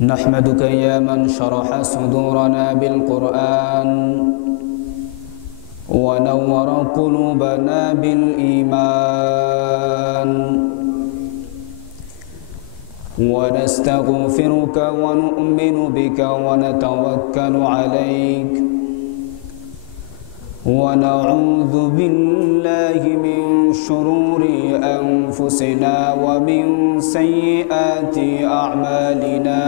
نحمدك يا من شرح صدورنا بالقرآن ونور قلوبنا بالإيمان، ونستغفرك ونؤمن بك ونتوكل عليك، ونعوذ بالله من شرور أنفسنا ومن سيئات أعمالنا.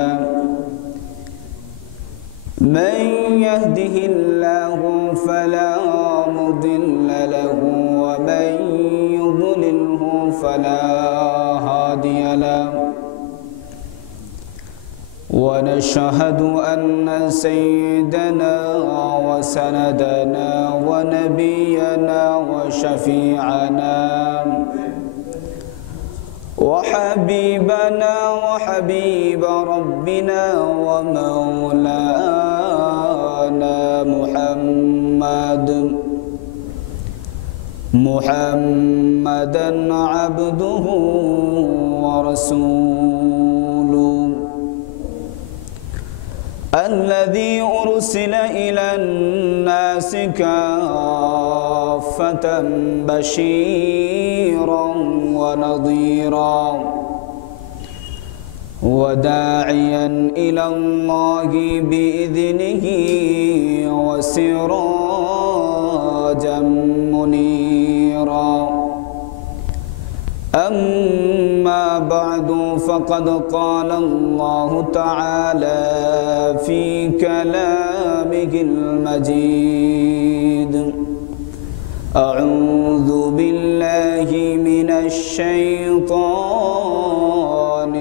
من يهده الله فلا مضل له ومن يضلله فلا هادي له، ونشهد أن سيدنا وسندنا ونبينا وشفيعنا وحبيبنا وحبيب ربنا ومولانا محمدا عبده ورسوله الذي أرسل إلى الناس كافة بشيرا ونظيرا وداعيا إلى الله بإذنه وسراجا منيرا. أما بعد فقد قال الله تعالى في كلامه المجيد: أعوذ بالله من الشيطان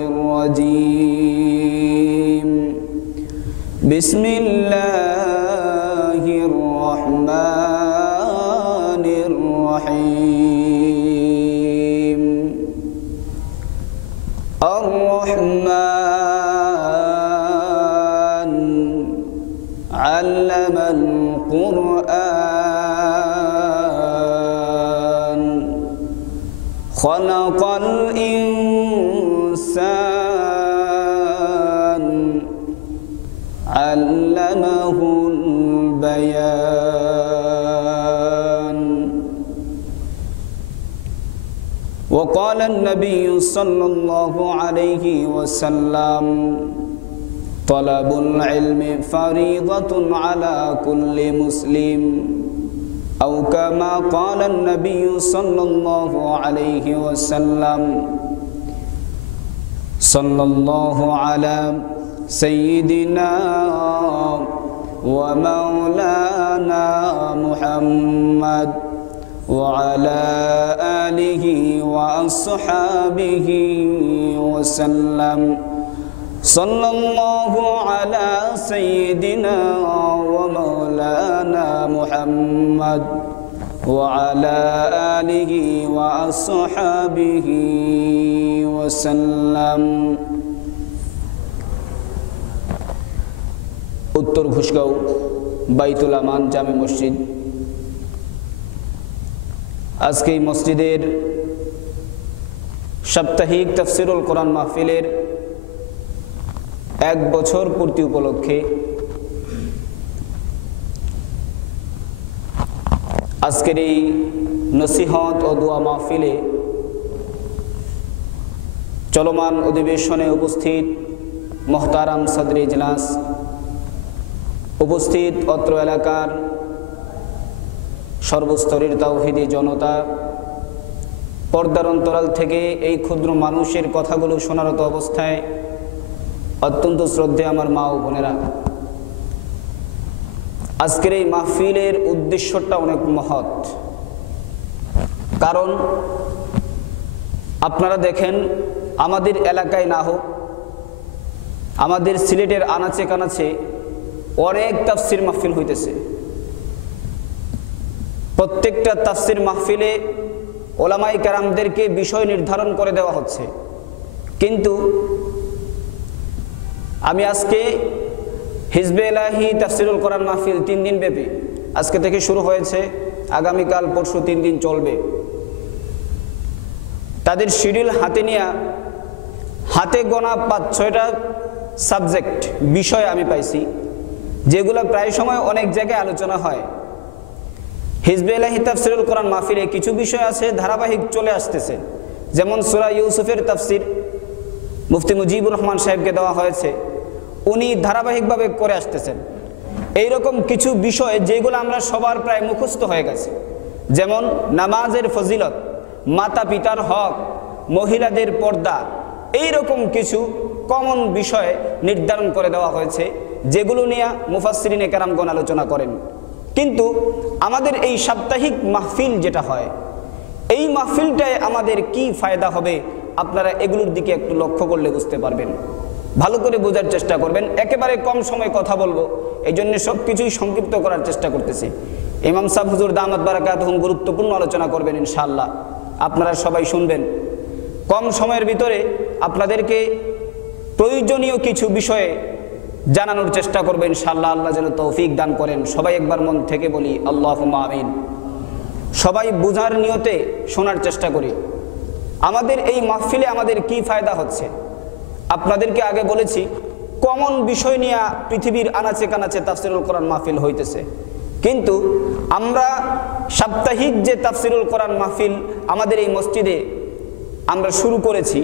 الرجيم. بسم الله الرحمن الرحيم. الرحمن علم القرآن خلق الإنسان علمه البيان. وقال النبي صلى الله عليه وسلم: طلب العلم فريضة على كل مسلم، أو كما قال النبي صلى الله عليه وسلم. صلى الله على سيدنا ومولانا محمد وعلى آله وأصحابه وسلم. صلى الله على سيدنا ومولانا محمد وعلى آله وأصحابه وسلم. উত্তর ঘুষগাঁও বাইতুল আমান জামে মসজিদ। আজকে এই মসজিদের সাপ্তাহিক তাফসিরুল কোরআন মাহফিলের 1 বছর পূর্তি উপলক্ষে আজকের এই নসিহত ও দোয়া মাহফিলে চলমান অধিবেশনে উপস্থিত মোহতারাম সদর ইজলাস, উপস্থিত অত্র এলাকার সর্বস্তরের তাওহীদি জনতা, পর্দার অন্তরাল থেকে এই ক্ষুদ্র মানুষের কথাগুলো শোনারত অবস্থায় অত্যন্ত শ্রদ্ধেয় আমার মা ও বোনেরা, আজকের এই মাহফিলের উদ্দেশ্যটা অনেক মহৎ। কারণ আপনারা দেখেন, আমাদের এলাকায় না হোক, আমাদের সিলেটের আনাচে কানাচে অনেক তাফসির মাহফিল হইতেছে। প্রত্যেকটা তাফসির মাহফিলে ওলামায়ে কেরামদেরকে বিষয় নির্ধারণ করে দেওয়া হচ্ছে, কিন্তু আমি আজকে হিজবে ইলাহি তাফসিরুল কোরআন মাহফিল 3 দিন ব্যাপী, আজকে থেকে শুরু হয়েছে, আগামীকাল পরশু 3 দিন চলবে। তাদের শিডিউল হাতে নিয়ে হাতে গোনা 5-6টা সাবজেক্ট বিষয় আমি পাইছি যেগুলো প্রায় সময় অনেক জায়গায় আলোচনা হয়। হিজবে ইলাহি তাফসিরুল কোরআন মাহফিলে কিছু বিষয় আছে ধারাবাহিক চলে আসতেছে, যেমন সূরা ইউসুফের তাফসির মুফতি মুজিবুর রহমান সাহেবকে দেওয়া হয়েছে, উনি ধারাবাহিকভাবে করে আসতেছেন। এইরকম কিছু বিষয় যেগুলো আমরা সবার প্রায় মুখস্থ হয়ে গেছে, যেমন নামাজের ফজিলত, মাতা পিতার হক, মহিলাদের পর্দা, এইরকম কিছু কমন বিষয় নির্ধারণ করে দেওয়া হয়েছে যেগুলো নিয়ে মুফাসসিরিনে কেরামগণ আলোচনা করেন। কিন্তু আমাদের এই সাপ্তাহিক মাহফিল যেটা হয়, এই মাহফিলটায় আমাদের কি ফায়দা হবে আপনারা এগুলোর দিকে একটু লক্ষ্য করলে বুঝতে পারবেন। ভালো করে বোঝার চেষ্টা করবেন। একেবারে কম সময় কথা বলবো, এই জন্য সব কিছুই সংক্ষিপ্ত করার চেষ্টা করতেছি। ইমাম সাহেব হুজুর দামাত বারাকাতুহুম গুরুত্বপূর্ণ আলোচনা করবেন ইনশাআল্লাহ, আপনারা সবাই শুনবেন। কম সময়ের ভিতরে আপনাদেরকে প্রয়োজনীয় কিছু বিষয়ে জানানোর চেষ্টা করবেন ইনশাআল্লাহ। আল্লাহ যেন তৌফিক দান করেন। সবাই একবার মন থেকে বলি আল্লাহুম্মা আমিন। সবাই বুঝার নিয়তে শোনার চেষ্টা করি। আমাদের এই মাহফিলে আমাদের কি ফায়দা হচ্ছে আপনাদেরকে আগে বলেছি। কমন বিষয় নিয়ে পৃথিবীর আনাচে কানাচে তাফসিরুল কোরআন মাহফিল হইতেছে, কিন্তু আমরা সাপ্তাহিক যে তাফসিরুল কোরআন মাহফিল আমাদের এই মসজিদে আমরা শুরু করেছি,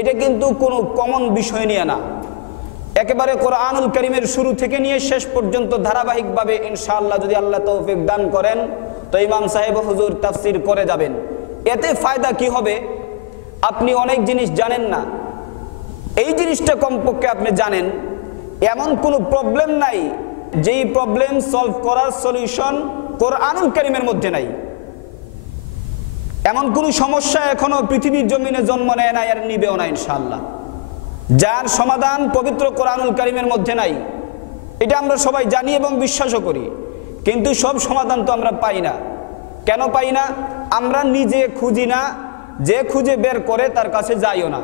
এটা কিন্তু কোনো কমন বিষয় নিয়ে না, একেবারে কোরআনুল কারীমের শুরু থেকে নিয়ে শেষ পর্যন্ত ধারাবাহিকভাবে ইনশাআল্লাহ যদি আল্লাহ তৌফিক দান করেন তো ইমাম সাহেব হুজুর তাফসির করে যাবেন। এতে ফায়দা কি হবে? আপনি অনেক জিনিস জানেন না, এই জিনিসটা কমপক্ষে আপনি জানেন। এমন কোনো প্রবলেম নাই যেই প্রবলেম সলভ করার সলিউশন কোরআনুল কারীমের মধ্যে নাই। এমন কোনো সমস্যা এখনো পৃথিবীর জমিনে জন্ম নেয় নাই আর নিবেও না ইনশাআল্লাহ, যার সমাধান পবিত্র কোরআনুল কারীমের মধ্যে নাই। এটা আমরা সবাই জানি এবং বিশ্বাসও করি, কিন্তু সব সমাধান তো আমরা পাই না। কেন পাই না? আমরা নিজে খুঁজি না, যে খুঁজে বের করে তার কাছে যাইও না।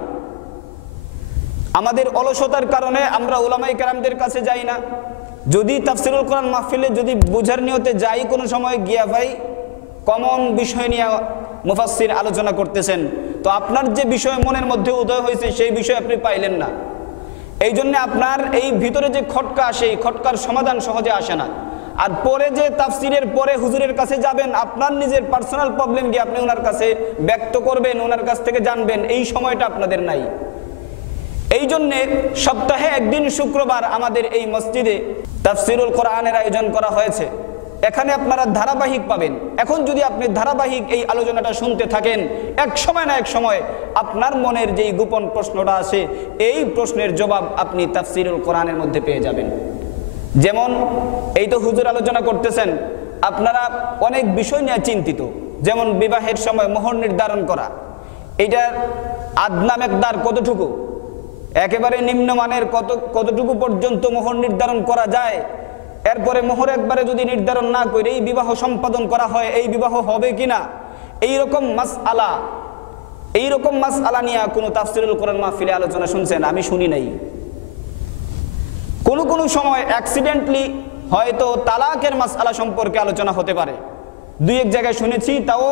আমাদের অলসতার কারণে আমরা উলামায়ে কেরামদের কাছে যাই না। যদি তাফসিরুল কোরআন মাহফিলে যদি বোঝার নিয়তে যাই, কোনো সময় গিয়া ভাই কমন বিষয় নিয়ে মুফাসসির আলোচনা করতেছেন, তো আপনার যে বিষয় মনের মধ্যে উদয় হয়েছে সেই বিষয় আপনি পাইলেন না। এই জন্য আপনার এই ভিতরে যে খটকা আসে, এই খটকার সমাধান সহজে আসে না। আর পরে যে তাফসিরের পরে হুজুরের কাছে যাবেন, আপনার নিজের পার্সোনাল প্রবলেম গিয়ে আপনি ওনার কাছে ব্যক্ত করবেন, ওনার কাছ থেকে জানবেন, এই সময়টা আপনাদের নাই। এই জন্যে সপ্তাহে একদিন শুক্রবার আমাদের এই মসজিদে তাফসিরুল কোরআনের আয়োজন করা হয়েছে। এখানে আপনারা ধারাবাহিক পাবেন। এখন যদি আপনি ধারাবাহিক এই আলোচনাটা শুনতে থাকেন, এক সময় না এক সময় আপনার মনের যেই গোপন প্রশ্নটা আছে, এই প্রশ্নের জবাব আপনি তাফসিরুল কোরআনের মধ্যে পেয়ে যাবেন। যেমন এই তো হুজুর আলোচনা করতেছেন, আপনারা অনেক বিষয় নিয়ে চিন্তিত, যেমন বিবাহের সময় মোহর নির্ধারণ করা, এটার আদনা মেকদার কতটুকু, একেবারে নিম্নমানের কতটুকু পর্যন্ত মোহর নির্ধারণ করা যায়, এরপরে মোহর একবারে যদি নির্ধারণ না করে এই বিবাহ সম্পাদন করা হয়, এই বিবাহ হবে কিনা, এইরকম মাসআলা নিয়ে কোনো তাফসিরুল কোরআন মাহফিলে আলোচনা শুনছেন? আমি শুনি নাই। কোনো সময় অ্যাক্সিডেন্টলি হয়তো তালাকের মাসআলা সম্পর্কে আলোচনা হতে পারে, দুই এক জায়গায় শুনেছি, তাও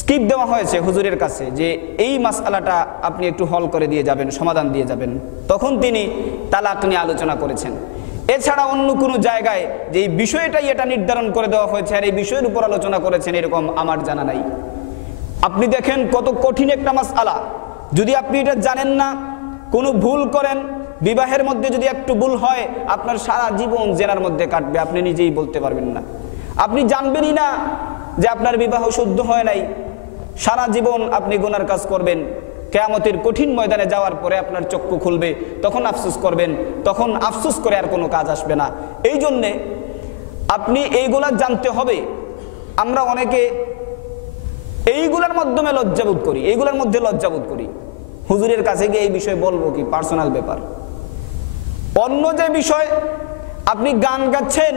স্কিপ দেওয়া হয়েছে হুজুরের কাছে যে এই মাসআলাটা আপনি একটু হল করে দিয়ে যাবেন, সমাধান দিয়ে যাবেন, তখন তিনি তালাক নিয়ে আলোচনা করেছেন। এছাড়া অন্য কোনো জায়গায় যে এই বিষয়টাই এটা নির্ধারণ করে দেওয়া হয়েছে আর এই বিষয়ের উপর আলোচনা করেছেন, এরকম আমার জানা নাই। আপনি দেখেন কত কঠিন একটা মাসআলা, যদি আপনি এটা জানেন না, কোনো ভুল করেন, বিবাহের মধ্যে যদি একটু ভুল হয়, আপনার সারা জীবন জেনার মধ্যে কাটবে, আপনি নিজেই বলতে পারবেন না। আপনি জানবেনই না যে আপনার বিবাহ শুদ্ধ হয় নাই, সারা জীবন আপনি গুনার কাজ করবেন। কিয়ামতের কঠিন ময়দানে যাওয়ার পরে আপনার চক্ষু খুলবে, তখন আফসোস করবেন, তখন আফসোস করে আর কোনো কাজ আসবে না। এই জন্যে আপনি এইগুলা জানতে হবে। আমরা অনেকে এইগুলার মাধ্যমে লজ্জাবোধ করি, এইগুলার মধ্যে লজ্জাবোধ করি। হুজুরের কাছে গিয়ে এই বিষয়ে বলবো কি, পার্সোনাল ব্যাপার। অন্য যে বিষয়, আপনি গান গাচ্ছেন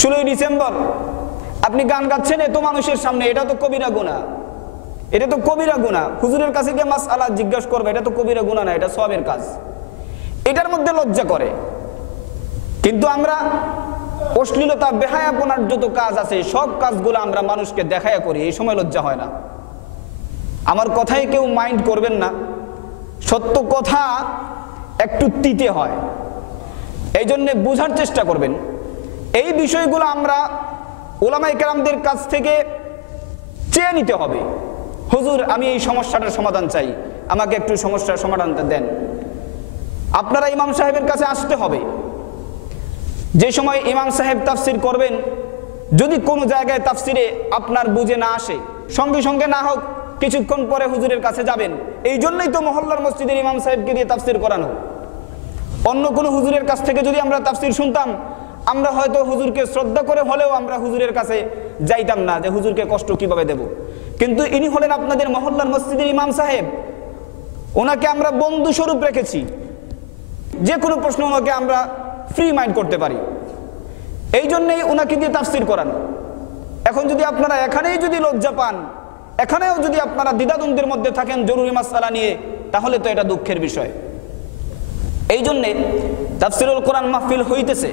16ই ডিসেম্বর, আপনি গান গাচ্ছেন এত মানুষের সামনে, এটা তো কবিরা গুনাহ, এটা তো কবিরা গুনাহ। হুজুরের কাছে গিয়ে মাসআলা জিজ্ঞাসা করবে, এটা তো কবিরা গুনাহ না, এটা সওয়াবের কাজ, এটার মধ্যে লজ্জা করে। কিন্তু আমরা অশ্লীলতা, বেহায়াপনার যত কাজ আছে সব কাজগুলো আমরা মানুষকে দেখায়া করি, এই সময় লজ্জা হয় না। আমার কথাই কেউ মাইন্ড করবেন না, সত্য কথা একটু তিতে হয়, এই জন্যে বোঝার চেষ্টা করবেন। এই বিষয়গুলো আমরা উলামায়ে কেরামদের কাছ থেকে চেয়ে নিতে হবে। হুজুর, আমি এই সমস্যাটার সমাধান চাই, আমাকে একটু সমস্যার সমাধানটা দেন। আপনারা ইমাম সাহেবের কাছে আসতে হবে। যে সময় ইমাম সাহেব তাফসির করবেন, যদি কোনো জায়গায় তাফসিরে আপনার বুঝে না আসে, সঙ্গে সঙ্গে না হোক কিছুক্ষণ পরে হুজুরের কাছে যাবেন। এই জন্যই তো মহল্লার মসজিদের ইমাম সাহেবকে দিয়ে তাফসির করানো। অন্য কোনো হুজুরের কাছ থেকে যদি আমরা তাফসির শুনতাম, আমরা হয়তো হুজুরকে শ্রদ্ধা করে হলেও আমরা হুজুরের কাছে যাইতাম না যে হুজুরকে কষ্ট কিভাবে দেব। কিন্তু ইনি হলেন আপনাদের মহল্লার মসজিদের ইমাম সাহেব, ওনাকে আমরা বন্ধু স্বরূপ রেখেছি। যে কোনো প্রশ্ন ওনাকে আমরা ফ্রি মাইন্ড করতে পারি, এই জন্যই ওনাকে দিয়ে তাফসির করান। এখন যদি আপনারা এখানেই যদি লজ্জা পান, এখানেও যদি আপনারা দ্বিধাদ্বন্দ্বের মধ্যে থাকেন জরুরি মাসআলা নিয়ে, তাহলে তো এটা দুঃখের বিষয়। এই জন্যে তাফসিরুল কোরআন মাহফিল হইতেছে,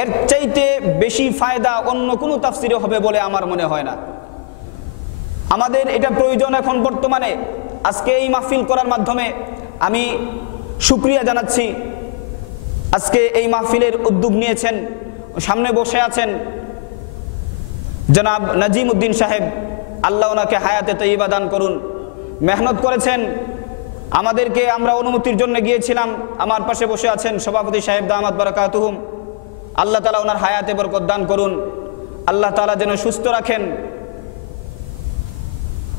এর চাইতে বেশি ফায়দা অন্য কোনো তাফসিরে হবে বলে আমার মনে হয় না। আমাদের এটা প্রয়োজন এখন বর্তমানে। আজকে এই মাহফিল করার মাধ্যমে আমি শুকরিয়া জানাচ্ছি। আজকে এই মাহফিলের উদ্যোগ নিয়েছেন, সামনে বসে আছেন জনাব নাজিম উদ্দিন সাহেব, আল্লাহ ওনাকে হায়াতে তৈয়বা দান করুন। মেহনত করেছেন আমাদেরকে, আমরা অনুমতির জন্য গিয়েছিলাম। আমার পাশে বসে আছেন সভাপতি সাহেব দামাত বারাকাতুহুম, আল্লাহ তাআলা ওনার হায়াতে বরকত দান করুন, আল্লাহ তাআলা যেন সুস্থ রাখেন।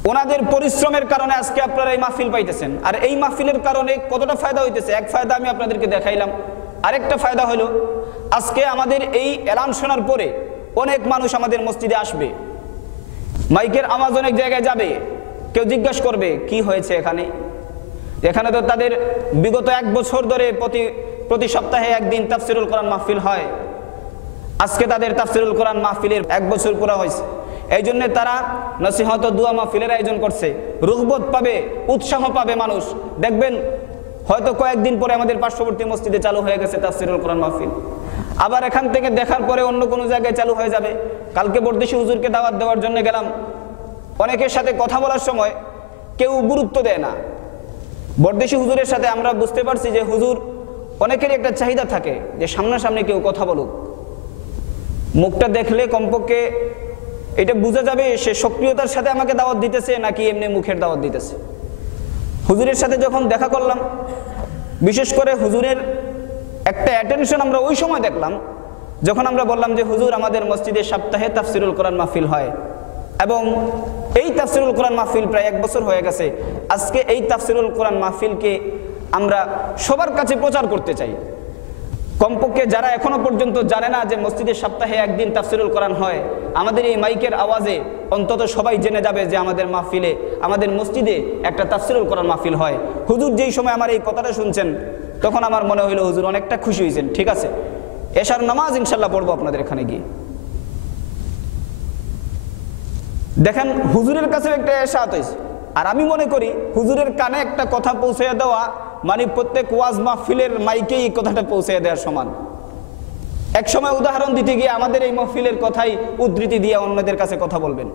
ওনাদের পরিশ্রমের কারণে আজকে আপনারা এই মাহফিল পাইতেছেন। আর এই মাহফিলের কারণে কতটা ফায়দা হইতেছে, এক ফায়দা আমি আপনাদেরকে দেখাইলাম। আরেকটা ফায়দা হলো, আজকে আমাদের এই এলান শোনার পরে অনেক মানুষ আমাদের মসজিদে আসবে, মাইকের আওয়াজ অনেক জায়গায় যাবে, কেউ জিজ্ঞাসা করবে কি হয়েছে এখানে। এখানে তো তাদের বিগত 1 বছর ধরে প্রতি সপ্তাহে একদিন তাফসিরুল কোরআন মাহফিল হয়। আজকে তাদের তাফসিরুল কোরআন মাহফিলের 1 বছর পুরা হয়েছে। এই জন্য তারা নসিহত ও দোয়া মাহফিলের আয়োজন করছে। রুহবত পাবে, উৎসাহ পাবে মানুষ। দেখবেন হয়তো কয়েকদিন পরে আমাদের পার্শ্ববর্তী মসজিদে চালু হয়ে গেছে তাফসিরুল কোরআন মাহফিল। আবার এখান থেকে দেখার পরে অন্য কোনো জায়গায় চালু হয়ে যাবে। কালকে বর্দেশী হুজুরকে দাওয়াত দেওয়ার জন্য গেলাম, অনেকের সাথে কথা বলার সময় কেউ গুরুত্ব দেয় না। বর্দেশী হুজুরের সাথে আমরা বুঝতে পারছি যে হুজুর অনেকেরই একটা চাহিদা থাকে যে সামনাসামনি কেউ কথা বলুক, মুখটা দেখলে কমপক্ষে এটা বোঝা যাবে সে সক্রিয়তার সাথে আমাকে দাওয়াত দিতেছে নাকি এমনি মুখের দাওয়াত দিতেছে। হুজুরের সাথে যখন দেখা করলাম, বিশেষ করে হুজুরের একটা অ্যাটেনশন আমরা ওই সময় দেখলাম যখন আমরা বললাম যে হুজুর আমাদের মসজিদে সপ্তাহে তাফসিরুল কোরআন মাহফিল হয় এবং এই তাফসিরুল কোরআন মাহফিল প্রায় 1 বছর হয়ে গেছে। আজকে এই তাফসিরুল কোরআন মাহফিলকে আমরা সবার কাছে প্রচার করতে চাই। কমপক্ষে যারা এখনো পর্যন্ত জানে না যে মসজিদে সপ্তাহে একদিন তাফসিরুল কোরআন হয়, আমাদের এই মাইকের আওয়াজে অন্তত সবাই জেনে যাবে যে আমাদের মাহফিলে, আমাদের মসজিদে একটা তাফসিরুল কোরআন মাহফিল হয়। হুজুর যেই সময় আমার এই কথাটা শুনছেন তখন আমার মনে হইলো হুজুর অনেকটা খুশি হয়েছেন। ঠিক আছে, এশার নামাজ ইনশাল্লাহ পড়বো আপনাদের এখানে গিয়ে। দেখেন হুজুরের কাছে একটা এশাত হয়েছে। আর আমি মনে করি হুজুরের কানে একটা কথা পৌঁছে দেওয়া মানে প্রত্যেক ওয়াজ মাহফিলের মাইকেই এই কথাটা পৌঁছে দেওয়ার সমান। এক সময় উদাহরণ দিতে গিয়ে আমাদের এই মাহফিলের কথাই উদ্ধৃতি দিয়ে অন্যদের কাছে কথা বলবেন,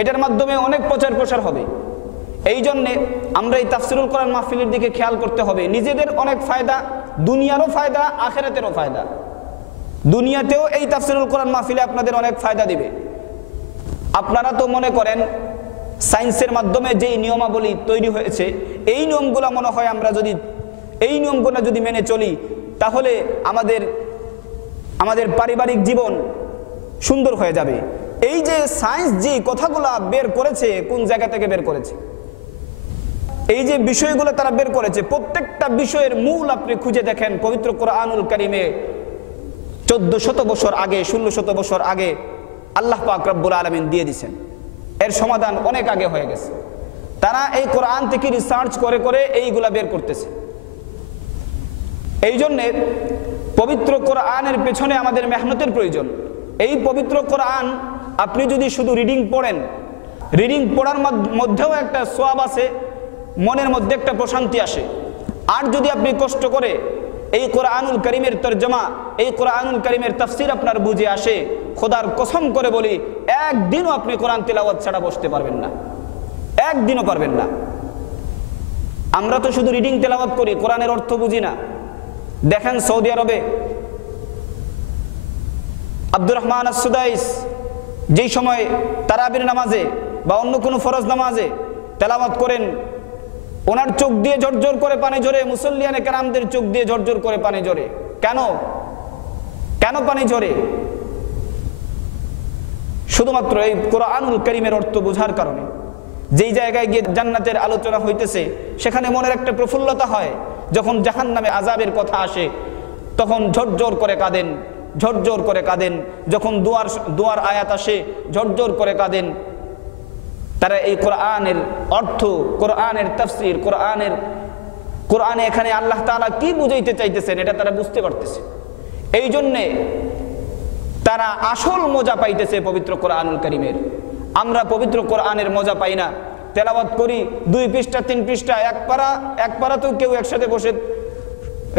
এটার মাধ্যমে অনেক প্রচার প্রসার হবে। এই জন্যে আমরা এই তাফসিরুল কোরআন মাহফিলের দিকে খেয়াল করতে হবে। নিজেদের অনেক ফায়দা, দুনিয়ারও ফায়দা, আখিরাতেরও ফায়দা। দুনিয়াতেও এই তাফসিরুল কোরআন মাহফিলে আপনাদের অনেক ফায়দা দিবে। আপনারা তো মনে করেন সায়েন্সের মাধ্যমে যেই নিয়মাবলী তৈরি হয়েছে, এই নিয়মগুলো মনে হয় আমরা যদি এই নিয়মগুলো যদি মেনে চলি তাহলে আমাদের পারিবারিক জীবন সুন্দর হয়ে যাবে। এই যে সায়েন্স যে কথাগুলো বের করেছে, কোন জায়গা থেকে বের করেছে, এই যে বিষয়গুলো তারা বের করেছে, প্রত্যেকটা বিষয়ের মূল আপনি খুঁজে দেখেন পবিত্র কোরআনুল কারিমে 1400 বছর আগে, 1600 বছর আগে আল্লাহ পাক রব্বুল আলামিন দিয়ে দিয়েছেন। এর সমাধান অনেক আগে হয়ে গেছে। তারা এই কোরআন থেকে রিসার্চ করে করে এইগুলা বের করতেছে। এই জন্যে পবিত্র কোরআনের পেছনে আমাদের মেহনতের প্রয়োজন। এই পবিত্র কোরআন আপনি যদি শুধু রিডিং পড়েন, রিডিং পড়ার মধ্যেও একটা সওয়াব আছে, মনের মধ্যে একটা প্রশান্তি আসে। আর যদি আপনি কষ্ট করে এই কোরআনুল কারীমের তরজমা, এই কোরআনুল কারীমের তাফসীর আপনার বুঝে আসে, খোদার কসম করে বলি একদিনও আপনি কোরআন তিলাওয়াত ছাড়া বসতে পারবেন না, একদিনও পারবেন না। আমরা তো শুধু রিডিং তেলাওয়াত করি, কোরআনের অর্থ বুঝি না। দেখেন সৌদি আরবে আব্দুর রহমান আস-সুদাইস যেই সময় তারাবির নামাজে বা অন্য কোনো ফরজ নামাজে তেলাওয়াত করেন, ওনার চোখ দিয়ে ঝরঝর করে পানি ঝরে, মুসল্লিয়ানে কেরামদের চোখ দিয়ে ঝরঝর করে পানি ঝরে। কেন কেন পানি ঝরে? শুধুমাত্র এই কোরআনুল কারীমের অর্থ বোঝার কারণে। যেই জায়গায় গিয়ে জান্নাতের আলোচনা হইতেছে সেখানে মনের একটা প্রফুল্লতা হয়। যখন জাহান্নামে আযাবের কথা আসে তখন ঝরঝর করে কাঁদেন, ঝরঝর করে কাঁদেন। যখন দুয়ার আয়াত আসে ঝরঝর করে কাঁদেন। তারা এই কোরআনের অর্থ, কোরআনের তাফসীর, কোরআনে এখানে আল্লাহ তাআলা কি বুঝাইতে চাইতেছেন এটা তারা বুঝতে পারতেছে। এই জন্যে তারা আসল মজা পাইতেছে পবিত্র কোরআনুল কারীমের। আমরা পবিত্র কোরআনের মজা পাই না, তেলাওয়াত করি 2 পৃষ্ঠা 3 পৃষ্ঠা, এক পারা তো কেউ একসাথে বসে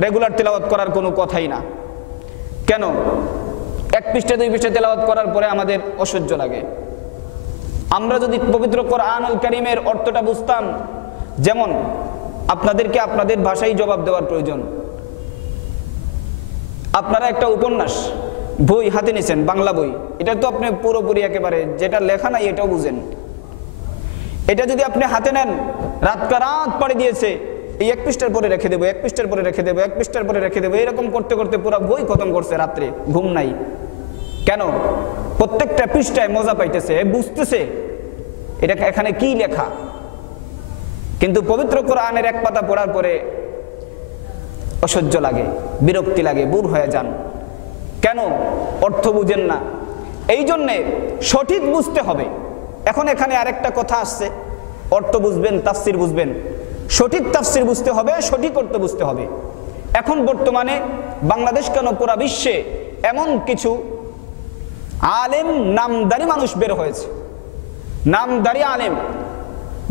রেগুলার তেলাওয়াত করার কোনো কথাই না। কেন? 1 পৃষ্ঠা 2 পৃষ্ঠা তেলাওয়াত করার পরে আমাদের অসহ্য লাগে। আমরা যদি পবিত্র কোরআনুল কারীমের অর্থটা বুঝতাম, যেমন আপনাদেরকে আপনাদের ভাষায় জবাব দেওয়ার প্রয়োজন। আপনারা একটা উপন্যাস বই হাতে নিছেন, বাংলা বই, এটা তো আপনি পুরোপুরি একেবারে যেটা লেখা নাই এটাও বুঝেন। এটা যদি আপনি হাতে নেন, রাত পড়ে দিয়েছে, এই 1 পৃষ্ঠার পরে রেখে দেবো, 1 পৃষ্ঠার পরে রেখে দেবো, 1 পৃষ্ঠার পরে রেখে দেবো, এরকম করতে করতে পুরো বই খতম করছে রাত্রে, ঘুম নাই। কেন? প্রত্যেকটা পৃষ্ঠায় মজা পাইতেছে, বুঝতেছে এটা এখানে কি লেখা। কিন্তু পবিত্র কোরআনের 1 পাতা পড়ার পরে অসহ্য লাগে, বিরক্তি লাগে, বুর হয়ে যান। কেন? অর্থ বুঝেন না। এই জন্যে সঠিক বুঝতে হবে। এখন এখানে আরেকটা কথা আসছে, অর্থ বুঝবেন, তাফসীর বুঝবেন, সঠিক তাফসীর বুঝতে হবে, সঠিক অর্থ বুঝতে হবে। এখন বর্তমানে বাংলাদেশ কেন পুরা বিশ্বে এমন কিছু আলেম, নামদারি মানুষ বের হয়েছে, নামদারি আলেম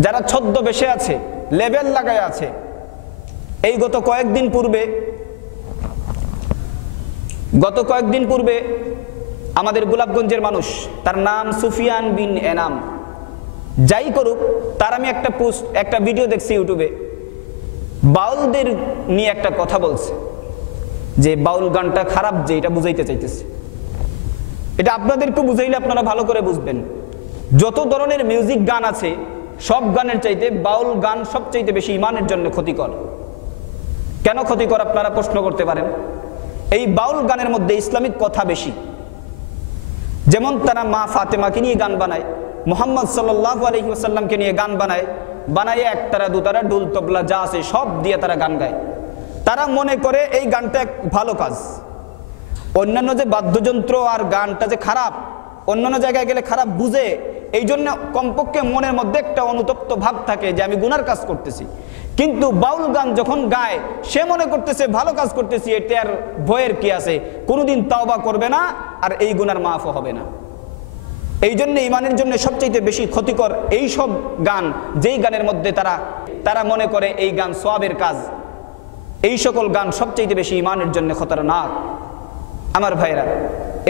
যারা ছদ্মবেশে আছে, লেবেল লাগায় আছে। এই গত কয়েকদিন পূর্বে আমাদের গোলাপগঞ্জের মানুষ, তার নাম সুফিয়ান বিন এনাম, যাই করুক, তার আমি একটা ভিডিও দেখছি ইউটিউবে, বাউলদের নিয়ে একটা কথা বলছে যে বাউল গানটা খারাপ, যে এটা বুঝাইতে চাইতেছে। এটা আপনাদেরকে বুঝাইলে আপনারা ভালো করে বুঝবেন। যত ধরনের মিউজিক গান আছে সব গানের চাইতে বাউল গান সবচাইতে বেশি ইমানের জন্য ক্ষতিকর। কেন ক্ষতিকর আপনারা প্রশ্ন করতে পারেন। এই বাউল গানের মধ্যে ইসলামিক কথা বেশি। যেমন তারা মা ফাতেমাকে নিয়ে গান বানায়, মুহাম্মদ সাল্লাল্লাহু আলাইহি ওয়াসাল্লামকে নিয়ে গান বানায় একতারা দুতারা ঢোল তবলা যা আছে সব দিয়ে তারা গান গায়। তারা মনে করে এই গানটা এক ভালো কাজ। অন্যান্য যে বাদ্যযন্ত্র আর গানটা যে খারাপ, অন্যান্য জায়গায় গেলে খারাপ বুঝে, এই জন্য কমপক্ষে মনের মধ্যে একটা অনুতপ্ত ভাব থাকে যে আমি গুনার কাজ করতেছি। কিন্তু বাউল গান যখন গায় সে মনে করতেছে ভালো কাজ করতেছি, এতে আর ভয়ের কি আছে, কোনোদিন তাওবা করবে না আর এই গুনার মাফও হবে না। এই জন্য ইমানের জন্য সবচেয়ে বেশি ক্ষতিকর এই সব গান, যেই গানের মধ্যে তারা মনে করে এই গান সওয়াবের কাজ, এই সকল গান সবচেয়ে বেশি ইমানের জন্য খতরনাক। আমার ভাইরা,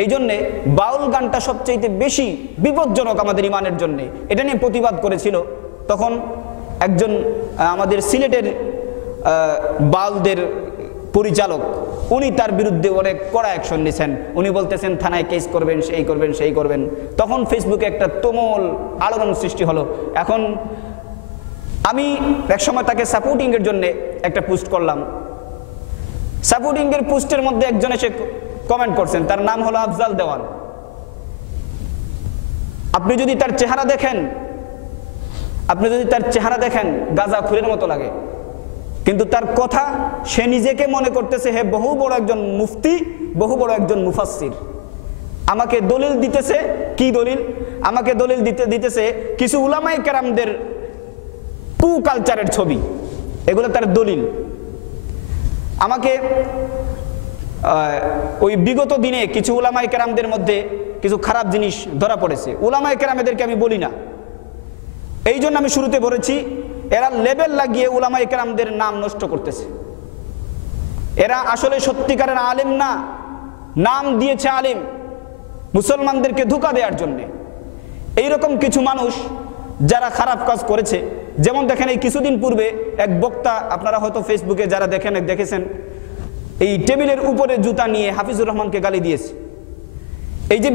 এই জন্যে বাউল গানটা সবচেয়ে বেশি বিপজ্জনক আমাদের ইমানের জন্য। এটা নিয়ে প্রতিবাদ করেছিল তখন একজন আমাদের সিলেটের বাউলদের পরিচালক, উনি তার বিরুদ্ধে অনেক কড়া অ্যাকশন নিয়েছেন। উনি বলতেছেন থানায় কেস করবেন, সেই করবেন। তখন ফেসবুকে একটা তুমুল আলোড়ন সৃষ্টি হলো। এখন আমি একসময় তাকে সাপোর্টিংয়ের জন্য একটা পোস্ট করলাম। সাপোর্টিংয়ের পোস্টের মধ্যে একজন এসে কমেন্ট করছেন, তার নাম হলো আফজাল দেওয়ান। আপনি যদি তার চেহারা দেখেন গাঁজাখুরের মতো লাগে, কিন্তু তার কথা, সে নিজেকে মনে করতেছে হে বহু বড় একজন মুফতি, বহু বড় একজন মুফাসসির। আমাকে দলিল দিতেছে, কি দলিল? আমাকে দলিল দিতেছে কিছু উলামায়ে কেরামদের কালচারের ছবি, এগুলো তার দলিল। আমাকে ওই বিগত দিনে কিছু উলামায়ে কেরামদের মধ্যে কিছু খারাপ জিনিস ধরা পড়েছে। উলামায়ে কেরাম এদেরকে আমি বলি না, এই জন্য আমি শুরুতে বলেছি এরা লেবেল লাগিয়ে উলামায়ে কেরামদের নাম নষ্ট করতেছে। এরা আসলে সত্যিকারের আলেম না, নাম দিয়েছে আলেম মুসলমানদেরকে ধোঁকা দেওয়ার জন্য। এইরকম কিছু মানুষ যারা খারাপ কাজ করেছে যেমন দেখেন এই কিছুদিন পূর্বে এক বক্তা, আপনারা হয়তো ফেসবুকে যারা দেখেছেন, এই টেবিলের উপরে জুতা নিয়ে হাফিজুর রহমানকে গালি দিয়েছে। এই যে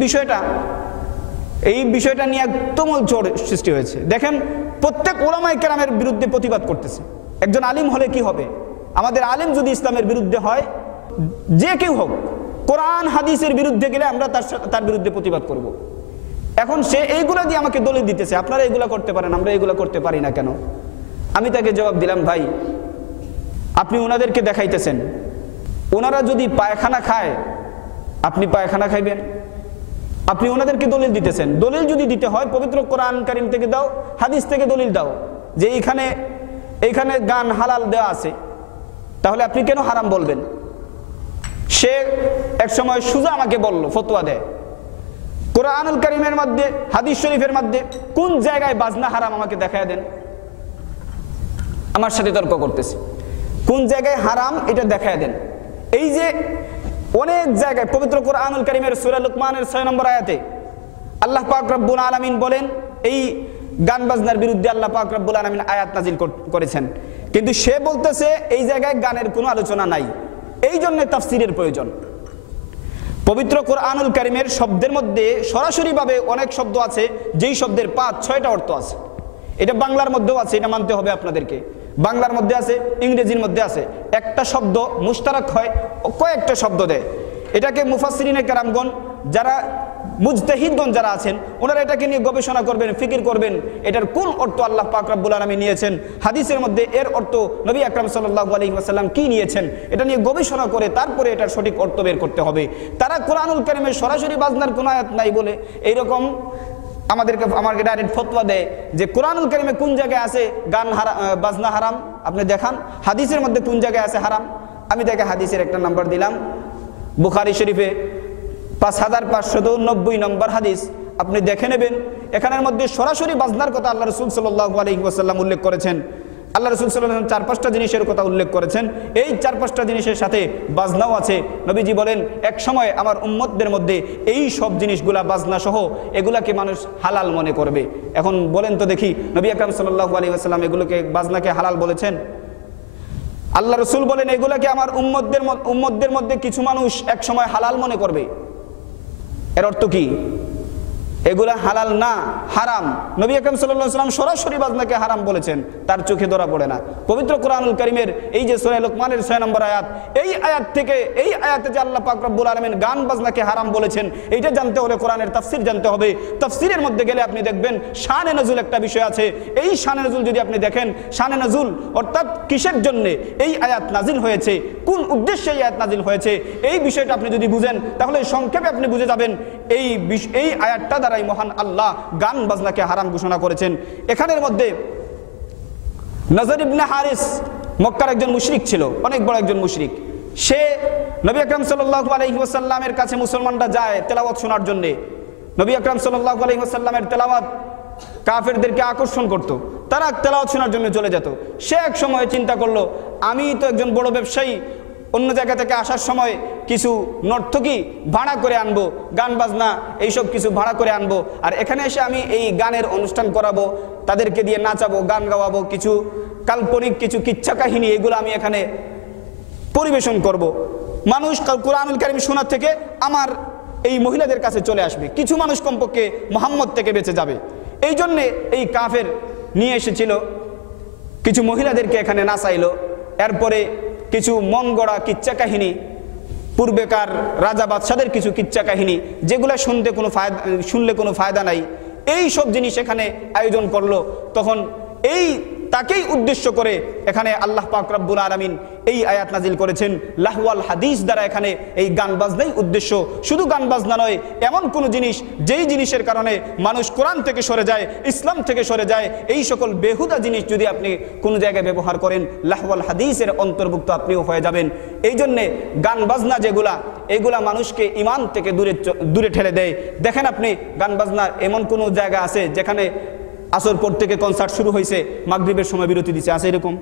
বিষয়টা নিয়ে তুমুল ঝড় সৃষ্টি হয়েছে। দেখেন প্রত্যেক উলামায়ে কেরামের বিরুদ্ধে প্রতিবাদ করতেছে। একজন আলিম হলে কি হবে, আমাদের আলিম যদি ইসলামের বিরুদ্ধে হয়, যে কেউ হোক, কোরআন হাদিসের বিরুদ্ধে গেলে আমরা তার বিরুদ্ধে প্রতিবাদ করব। এখন সে এইগুলা দিয়ে আমাকে দলিল দিতেছে, আপনারা এগুলা করতে পারেন, আমরা এগুলা করতে পারি না কেন? আমি তাকে জবাব দিলাম, ভাই আপনি ওনাদেরকে দেখাইতেছেন, ওনারা যদি পায়খানা খায় আপনি পায়খানা খাইবেন? আপনি ওনাদেরকে দলিল দিতেছেন। দলিল যদি দিতে হয় পবিত্র কোরআন কারীম থেকে দাও, হাদিস থেকে দলিল দাও যে এইখানে গান হালাল দেওয়া আছে, তাহলে আপনি কেন হারাম বলবেন? সে এক সময় সুজা আমাকে বলল, ফতোয়া দেয়, কোরআনুল কারীমের মধ্যে, হাদিস শরীফের মধ্যে কোন জায়গায় বাজনা হারাম আমাকে দেখায় দেন। আমার সাথে তর্ক করতেছে, কোন জায়গায় হারাম এটা দেখায় দেন। এই যে অনেক জায়গায় পবিত্র কোরআনুল কারীমের সূরা লুকমানের 6 নম্বর আয়াতে আল্লাহ পাক রব্বুল আলামিন বলেন, এই গান বাজনার বিরুদ্ধে আল্লাহ পাক রব্বুল আলামিন আয়াত নাজিল করেছেন, কিন্তু সে বলতেছে এই জায়গায় গানের কোনো আলোচনা নাই। এই জন্য তাফসীরের প্রয়োজন। পবিত্র কোরআনুল কারীমের শব্দের মধ্যে সরাসরিভাবে অনেক শব্দ আছে, যেই শব্দের 5-6টা অর্থ আছে। এটা বাংলার মধ্যেও আছে, এটা মানতে হবে আপনাদেরকে। বাংলার মধ্যে আছে, ইংরেজির মধ্যে আছে। একটা শব্দ মুশতারাক হয়, কয়েকটা শব্দ দেয়। এটাকে মুফাসসিরিনে কেরামগণ, যারা মুজতাহিদগণ যারা আছেন, ওনারা এটাকে নিয়ে গবেষণা করবেন, ফিকির করবেন, এটার কোন অর্থ আল্লাহ পাক রব্বুল আলামিন নিয়েছেন, হাদিসের মধ্যে এর অর্থ নবী আকরাম সাল্লাল্লাহু আলাইহি ওয়াসাল্লাম কি নিয়েছেন, এটা নিয়ে গবেষণা করে তারপরে এটার সঠিক অর্থ বের করতে হবে। তারা কোরআনুল কারীমে সরাসরি বাজনার কোনো আয়াত নাই বলে এইরকম আমাকে ডাইরেক্ট ফতোয়া দেয় যে কোরআনুল কারীমে কোন জায়গায় আছে গান বাজনা হারাম, আপনি দেখান। হাদিসের মধ্যে কোন জায়গায় আছে হারাম? আমি তাকে হাদিসের একটা নাম্বার দিলাম, বুখারী শরীফে 5590 নম্বর হাদিস, আপনি দেখে নেবেন। এখানের মধ্যে সরাসরি বাজনার কথা আল্লাহ রাসূল সাল্লাল্লাহু আলাইহি ওয়াসাল্লাম উল্লেখ করেছেন। আল্লাহ রাসূল সাল্লাল্লাহু আলাইহি ওয়াসাল্লাম 4-5টা জিনিসের কথা উল্লেখ করেছেন। এই 4-5টা জিনিসের সাথে বাজনাও আছে। নবীজি বলেন, এক সময় আমার উম্মতদের মধ্যে এই সব জিনিসগুলা বাজনা সহ এগুলাকে মানুষ হালাল মনে করবে। এখন বলেন তো দেখি, নবী আকরাম সাল্লাল্লাহু আলাইহি ওয়াসাল্লাম এগুলোকে, বাজনাকে হালাল বলেছেন? আল্লাহ রাসূল বলেন, এগুলাকে আমার উম্মতদের মধ্যে কিছু মানুষ এক সময় হালাল মনে করবে। এর অর্থ কি? এগুলা হালাল না, হারাম। নবী আকরাম সাল্লাল্লাহু আলাইহি ওয়াসাল্লাম সরাসরি বাজনাকে হারাম বলেছেন, তার চোখে ধরা পড়ে না। পবিত্র কোরআনুল কারীমের এই যে সূরা লুকমানের 6 নম্বর আয়াত, এই আয়াত থেকে, এই আয়াতে যে আল্লাহ পাক রব্বুল আলামিন গান বাজনাকে হারাম বলেছেন, এইটা জানতে হলে কোরআনের তাফসীর জানতে হবে। তাফসীরের মধ্যে গেলে আপনি দেখবেন শানে নজুল একটা বিষয় আছে। এই শানে নজুল যদি আপনি দেখেন, শানে নজুল অর্থাৎ কিসের জন্য এই আয়াত নাজিল হয়েছে, কোন উদ্দেশ্যে এই আয়াত নাজিল হয়েছে, এই বিষয়টা আপনি যদি বুঝেন, তাহলে সংক্ষেপে আপনি বুঝে যাবেন এই আয়াতটা দ্বারাই মহান আল্লাহ গান বাজনাকে হারাম ঘোষণা করেছেন। এখানের মধ্যে নজর ইবনে হারিস মক্কার একজন মুশরিক ছিল, অনেক বড় একজন মুশরিক। সে নবী আকরাম সাল্লাল্লাহু আলাইহি ওয়াসাল্লামের কাছে মুসলমানরা যায় তেলাওয়াত শোনার জন্য। নবী আকরাম সাল্লাল্লাহু আলাইহি ওয়াসাল্লামের তেলাওয়াত কাফেরদেরকে আকর্ষণ করত, তারা তেলাওয়াত শোনার জন্য চলে যেত। সে এক সময় চিন্তা করলো, আমি তো একজন বড় ব্যবসায়ী, অন্য জায়গা থেকে আসার সময় কিছু নর্তকী ভাড়া করে আনবো, গান বাজনা এইসব কিছু ভাড়া করে আনবো, আর এখানে এসে আমি এই গানের অনুষ্ঠান করাবো, তাদেরকে দিয়ে নাচাবো, গান গাওয়াবো, কিছু কাল্পনিক কিছু কিচ্ছা কাহিনী এগুলো আমি এখানে পরিবেশন করব। মানুষ কোরআনুল কারীম শোনার থেকে আমার এই মহিলাদের কাছে চলে আসবে, কিছু মানুষ কমপক্ষে মুহাম্মদ থেকে বেঁচে যাবে। এই জন্যে এই কাফের নিয়ে এসেছিল, কিছু মহিলাদেরকে এখানে নাচাইলো, এরপরে কিছু মন গড়া কিচ্ছা কাহিনী, পূর্বেকার রাজা বাদশাদের কিছু কিচ্ছা কাহিনী, যেগুলো শুনলে কোনো ফায়দা নাই, এই সব জিনিস এখানে আয়োজন করলো। তখন তাকেই উদ্দেশ্য করে এখানে আল্লাহ পাক রব্বুল আলামিন এই আয়াত নাজিল করেছেন। লাহওয়াল হাদিস দ্বারা এখানে এই গান বাজনাই উদ্দেশ্য। শুধু গান বাজনা নয়, এমন কোনো জিনিস যেই জিনিসের কারণে মানুষ কোরআন থেকে সরে যায়, ইসলাম থেকে সরে যায়, এই সকল বেহুদা জিনিস যদি আপনি কোনো জায়গায় ব্যবহার করেন, লাহওয়াল হাদিসের অন্তর্ভুক্ত আপনিও হয়ে যাবেন। এই জন্যে গান বাজনা এগুলা মানুষকে ঈমান থেকে দূরে ঠেলে দেয়। দেখেন আপনি, গান বাজনা এমন কোনো জায়গা আছে যেখানে আসর পর থেকে কনসার্ট শুরু হয়েছে, মাগরিবের সময় বিরতি দিচ্ছে, আছে এরকম?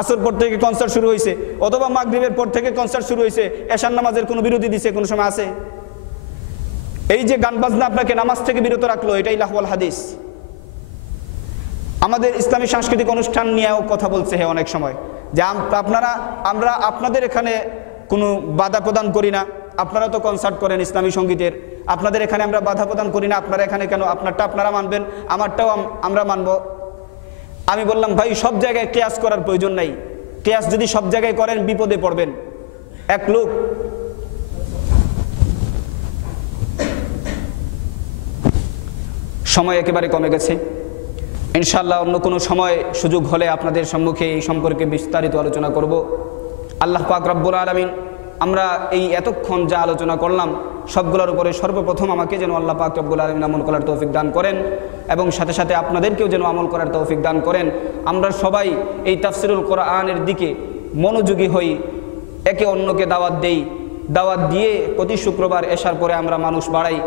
আসর পর থেকে কনসার্ট শুরু হয়েছে, অথবা মাগরিবের পর থেকে কনসার্ট শুরু হয়েছে, এশার নামাজের কোনো বিরতি দিচ্ছে কোনো সময় আছে? এই যে গান বাজনা আপনাকে নামাজ থেকে বিরত রাখলো, এটাই লাহওয়াল হাদিস। আমাদের ইসলামী সাংস্কৃতিক অনুষ্ঠান নিয়েও কথা বলছে অনেক সময় যে আমরা আপনাদের এখানে কোনো বাধা প্রদান করি না, আপনারা তো কনসার্ট করেন ইসলামী সঙ্গীতের, আপনাদের এখানে আমরা বাধা প্রদান করি না, আপনারা এখানে কেন, আপনারটা আপনারা মানবেন, আমারটাও আমরা মানব। আমি বললাম ভাই, সব জায়গায় কিয়াস করার প্রয়োজন নাই। কিয়াস যদি সব জায়গায় করেন বিপদে পড়বেন। এক লোক সময় একেবারে কমে গেছে, ইনশাআল্লাহ অন্য কোনো সময় সুযোগ হলে আপনাদের সম্মুখে এই সম্পর্কে বিস্তারিত আলোচনা করব। আল্লাহ পাক রব্বুল আলামিন আমরা এই এতক্ষণ যা আলোচনা করলাম সবগুলোর উপরে সর্বপ্রথম আমাকে যেন আল্লাহ পাক রব্বুল আলামিন আমল করার তৌফিক দান করেন এবং সাথে সাথে আপনাদেরকেও যেন আমল করার তৌফিক দান করেন। আমরা সবাই এই তাফসিরুল কোরআনের দিকে মনোযোগী হই, একে অন্যকে দাওয়াত দেই, দাওয়াত দিয়ে প্রতি শুক্রবার এশার পরে আমরা মানুষ বাড়াই,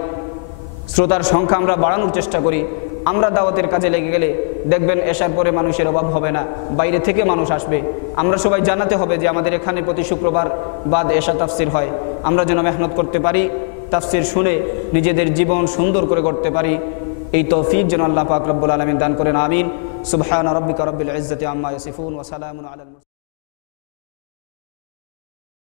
শ্রোতার সংখ্যা আমরা বাড়ানোর চেষ্টা করি। আমরা দাওয়াতের কাজে লেগে গেলে দেখবেন এশার পরে মানুষের অভাব হবে না, বাইরে থেকে মানুষ আসবে। আমরা সবাই জানাতে হবে যে আমাদের এখানে প্রতি শুক্রবার বাদ এশা তাফসির হয়। আমরা যেন মেহনত করতে পারি, তাফসির শুনে নিজেদের জীবন সুন্দর করে করতে পারি। এই তৌফিক যেন আল্লাহ পাক রব্বুল আলামিন দান করেন। আমিন। সুবহান রাব্বিকা রাব্বিল ইজ্জাতি আম্মা ইয়াসিফুন ওয়া সালামুন আলাল